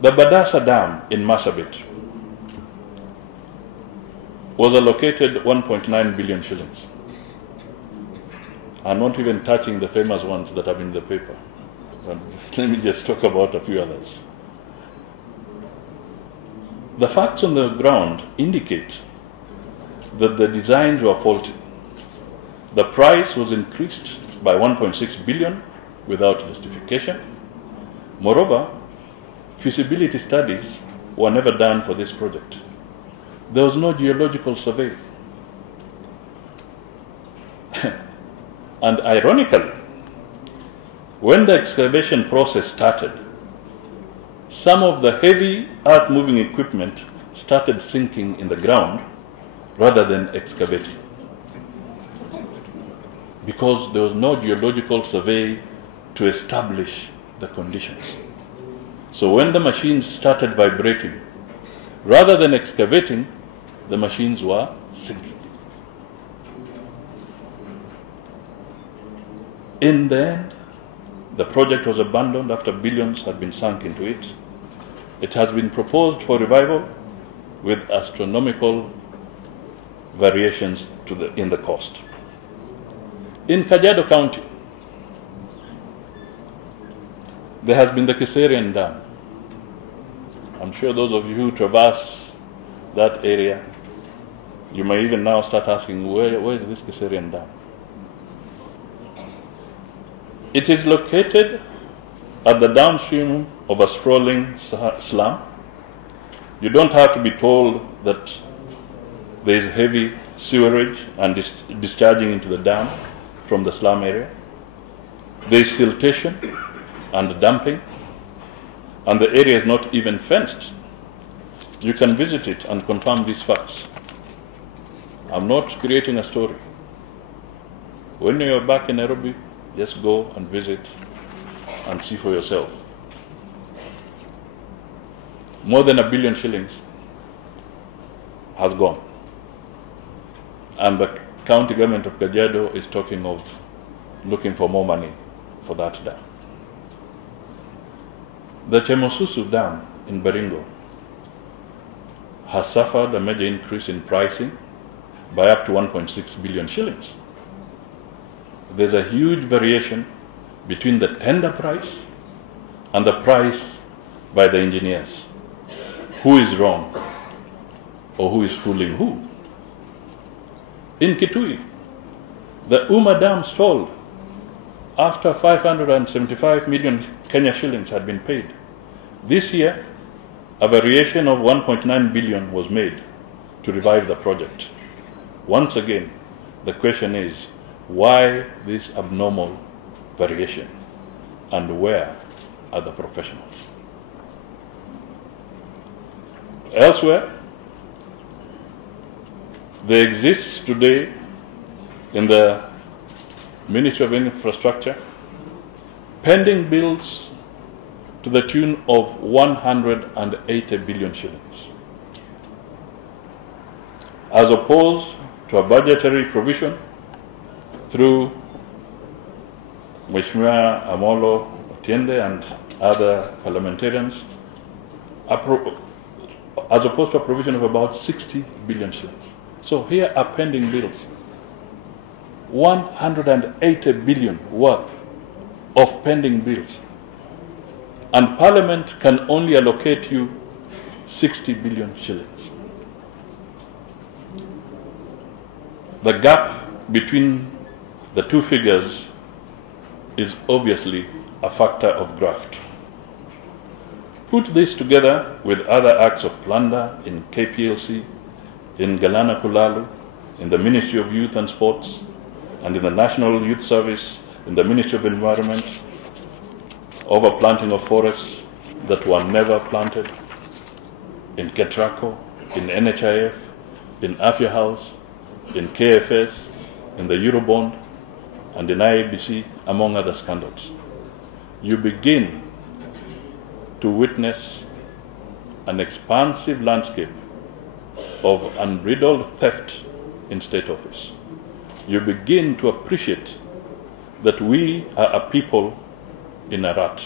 The Badassa Dam in Marsabit was allocated 1.9 billion shillings. I'm not even touching the famous ones that are in the paper. But let me just talk about a few others. The facts on the ground indicate that the designs were faulty. The price was increased by 1.6 billion without justification. Moreover, feasibility studies were never done for this project. There was no geological survey. And ironically, when the excavation process started, some of the heavy earth-moving equipment started sinking in the ground rather than excavating, because there was no geological survey to establish the conditions. So when the machines started vibrating, rather than excavating, the machines were sinking. In the end, the project was abandoned after billions had been sunk into it. It has been proposed for revival with astronomical variations in the cost. In Kajiado County, there has been the Kiserian Dam. I'm sure those of you who traverse that area, you may even now start asking, where is this Kiserian Dam? It is located at the downstream of a sprawling slum. You don't have to be told that there is heavy sewerage and discharging into the dam from the slum area. There is siltation and dumping, and the area is not even fenced. You can visit it and confirm these facts. I'm not creating a story. When you're back in Nairobi, just go and visit and see for yourself. More than 1 billion shillings has gone. And the county government of Kajiado is talking of looking for more money for that dam. The Chemosusu Dam in Baringo has suffered a major increase in pricing by up to 1.6 billion shillings. There's a huge variation between the tender price and the price by the engineers. Who is wrong or who is fooling who? In Kitui, the Uma Dam stalled after 575 million Kenya shillings had been paid. This year, a variation of 1.9 billion was made to revive the project. Once again, the question is, why this abnormal variation, and where are the professionals? Elsewhere, there exists today in the Ministry of Infrastructure pending bills to the tune of 180 billion shillings, as opposed to a budgetary provision through Mheshimiwa Amolo Otiende and other parliamentarians, as opposed to a provision of about 60 billion shillings. So here are pending bills, 180 billion worth of pending bills, and Parliament can only allocate you 60 billion shillings. The gap between the two figures is obviously a factor of graft. Put this together with other acts of plunder in KPLC, in Galana Kulalu, in the Ministry of Youth and Sports, and in the National Youth Service, in the Ministry of Environment, overplanting of forests that were never planted, in Ketraco, in NHIF, in Afya House, in KFS, in the Eurobond, and in IABC, among other scandals. You begin to witness an expansive landscape of unbridled theft in state office. You begin to appreciate that we are a people in a rut.